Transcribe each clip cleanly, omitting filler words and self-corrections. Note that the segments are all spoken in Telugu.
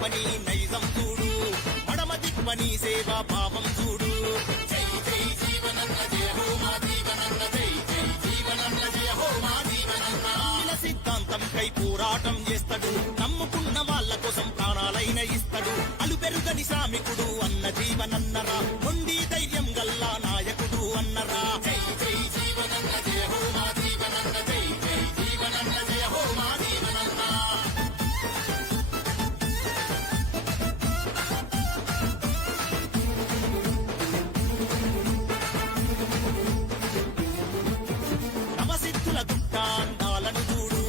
పని నైజం చూడు మడమ దిప్పని సేవా భావం చూడు జై జై జీవనన్న జయ హో మా జీవనన్న జై జై జీవనన్న జయ హో మా జీవనన్న సిద్ధాంతం కై పోరాటం చేస్తాడు నమ్ముకున్న వాళ్ళ కోసం ప్రాణాలైన ఇస్తాడు అలుపెరుగని శ్రామికుడు అన్న జీవనన్నరా మొండి ధైర్యం గల్లా నాయకుడు అన్నరా జై జై జీవనన్న జయ హో మా జీవనన్న జై జై జీవనన్న జయ హో మా జీవనన్న నవసిద్ధుల గుట్ట అందాలను చూడు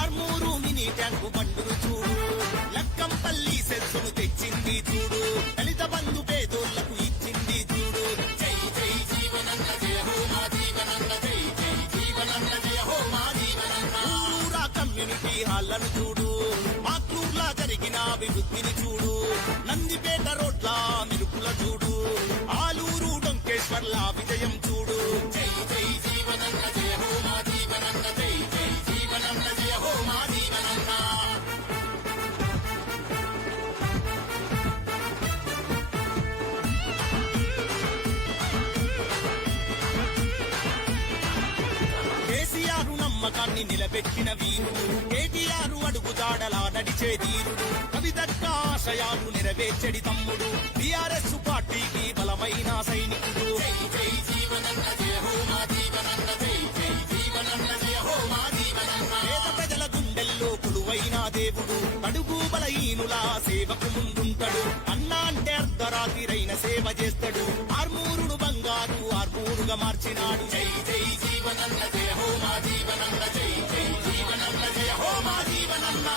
ఆర్మూరు మినీ ట్యాంకు బండును చూడు లక్కంపల్లి సెస్సును తెచ్చింది చూడు దళిత బంధు పేదోళ్లకు ఇచ్చింది చూడు జై జై జీవనన్న జయ హో మా జీవనన్న జై జై జీవనన్న జయ హో మా జీవనన్న ఊరూరా కమ్యూనిటీ హాళ్లను చూడు మాక్లూర్లా జరిగిన అభివృద్ధిని చూడు నందిపేట రోడ్ల మిరుపుల చూడు ఆలూరు డొంకేశ్వర్ల విజయం చూడు జై జై జీవనన్న జయ హో మా జీవనన్న జై జై జీవనన్న జయ హో మా జీవనన్న కేసీఆర్ నమ్మకాన్ని నిలబెట్టిన వీరుడు కేటీఆర్ అడుగుదాడలా నడిచే ధీరుడు కవితక్క ఆశయాలు నెరవేర్చడి తమ్ముడు టీఆర్ఎస్ పార్టీకి బలమైన సైనికుడు జై జై జీవనన్న జయ హో మా జీవనన్న జై జై జీవనన్న జయ హో మా జీవనన్న పేద ప్రజల గుండెల్లో కొలువైన దేవుడు అడుగు బలహీనుల సేవకు ముందుంటాడు అన్నా అంటే అర్ధరాత్రిరైన సేవ చేస్తాడు ఆర్మూరును బంగారు ఆర్మూరుగా మార్చినాడు జై జై జీవనన్న జయ హో మా జీవనన్న జై జై జీవనన్న జయ హో మా జీవనన్న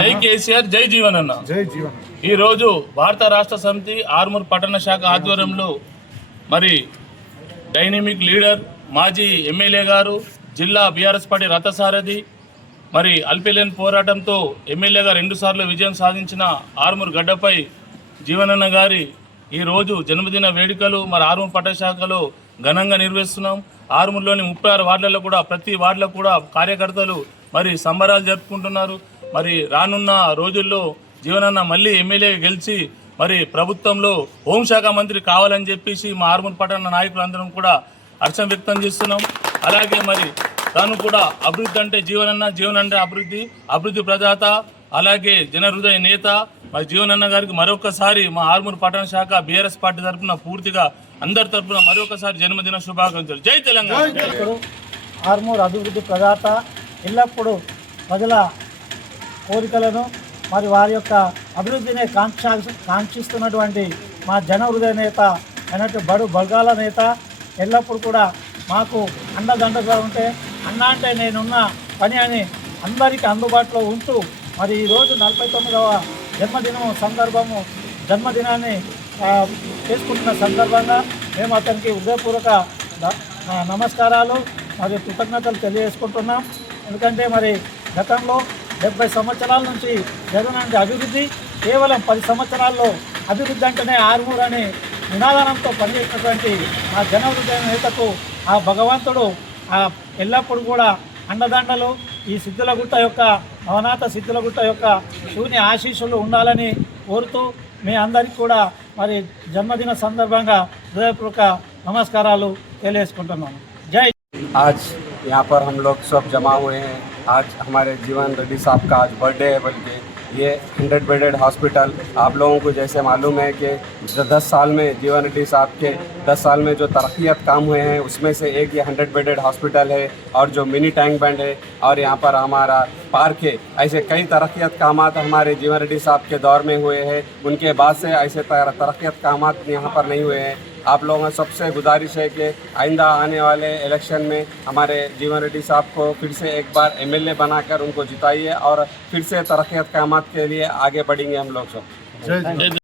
జై కేసీఆర్ జై జీవన్ అన్న. ఈ రోజు భారత రాష్ట్ర సమితి ఆర్మూర్ పట్టణ శాఖ ఆధ్వర్యంలో మరి డైనమిక్ లీడర్ మాజీ ఎమ్మెల్యే గారు జిల్లా బీఆర్ఎస్ పార్టీ రథసారథి మరి అల్పిలేని పోరాటంతో ఎమ్మెల్యేగా 2 సార్లు విజయం సాధించిన ఆర్మూర్ గడ్డపై జీవనన్న గారి ఈరోజు జన్మదిన వేడుకలు మరి ఆర్మూర్ పట్టణ శాఖలో ఘనంగా నిర్వహిస్తున్నాం. ఆర్మూర్లోని 36 వార్డులలో కూడా ప్రతి వార్డులో కూడా కార్యకర్తలు మరి సంబరాలు జరుపుకుంటున్నారు. మరి రానున్న రోజుల్లో జీవనన్న మళ్ళీ ఎమ్మెల్యే గెలిచి మరి ప్రభుత్వంలో హోంశాఖ మంత్రి కావాలని చెప్పేసి మా ఆర్మూర్ పట్టణ నాయకులందరం కూడా హర్షం వ్యక్తం చేస్తున్నాం. అలాగే మరి తాను కూడా అభివృద్ధి అంటే జీవనన్న, జీవన్ అంటే అభివృద్ధి ప్రదాత, అలాగే జనహృదయ నేత మరి జీవనన్న గారికి మరొకసారి మా ఆర్మూర్ పట్టణ శాఖ బీఆర్ఎస్ పార్టీ తరఫున పూర్తిగా అందరి తరఫున మరొకసారి జన్మదిన శుభాకాంక్షలు. జై తెలంగాణ. ఆర్మూర్ అభివృద్ధి ప్రదాత, ఎల్లప్పుడూ ప్రజల కోరికలను మరి వారి యొక్క అభివృద్ధిని కాంక్షిస్తున్నటువంటి మా జన హృదయ నేత అయినట్టు బడు బల్గాల నేత ఎల్లప్పుడూ కూడా మాకు అండదండగా ఉంటే అన్న అంటే నేనున్న పని అని అందరికీ అందుబాటులో ఉంటూ మరి ఈరోజు 49వ జన్మదినాన్ని చేసుకుంటున్న సందర్భంగా మేము అతనికి హృదయపూర్వక నమస్కారాలు మరియు కృతజ్ఞతలు తెలియజేసుకుంటున్నాం. ఎందుకంటే మరి గతంలో 70 సంవత్సరాల నుంచి జగనంటే అభివృద్ధి, కేవలం 10 సంవత్సరాల్లో అభివృద్ధి అంటేనే ఆర్మూర్ అనే నినాదంతో పనిచేసినటువంటి ఆ జనహృదయ నేతకు ఆ భగవంతుడు ఎల్లప్పుడూ కూడా అండదండలు ఈ సిద్ధులగుట్ట యొక్క నవనాథ సిద్ధులగుట్ట యొక్క శూన్య ఆశీస్సులు ఉండాలని కోరుతూ మీ అందరికీ కూడా మరి జన్మదిన సందర్భంగా హృదయపూర్వక నమస్కారాలు తెలియజేసుకుంటున్నాను. జై. आज यहाँ पर हम लोग सब जमा हुए हैं. आज हमारे जीवन रेड्डी साहब का आज बर्थडे है, बल्कि ये 100 बेडेड हॉस्पिटल आप लोगों को जैसे मालूम है कि 10 साल में जीवन रेड्डी साहब के 10 साल में जो तरक्यात काम हुए हैं उसमें से एक ये 100 बेडेड हॉस्पिटल है और जो मिनी टैंक बैंड है और यहाँ पर हमारा पार्क है. ऐसे कई तरक्यात कामात हमारे जीवन रेड्डी साहब के दौर में हुए हैं. उनके बाद से ऐसे तरक्यात कामात यहाँ पर नहीं हुए हैं. आप लोगों सबसे गुजारिश है कि आइंदा आने वाले इलेक्शन में हमारे जीवन रेड्डी साहब को फिर से एक बार एमएलए बनाकर उनको जिताइए और फिर से तरक्यात कामात के लिए आगे बढ़ेंगे हम लोग सब। जय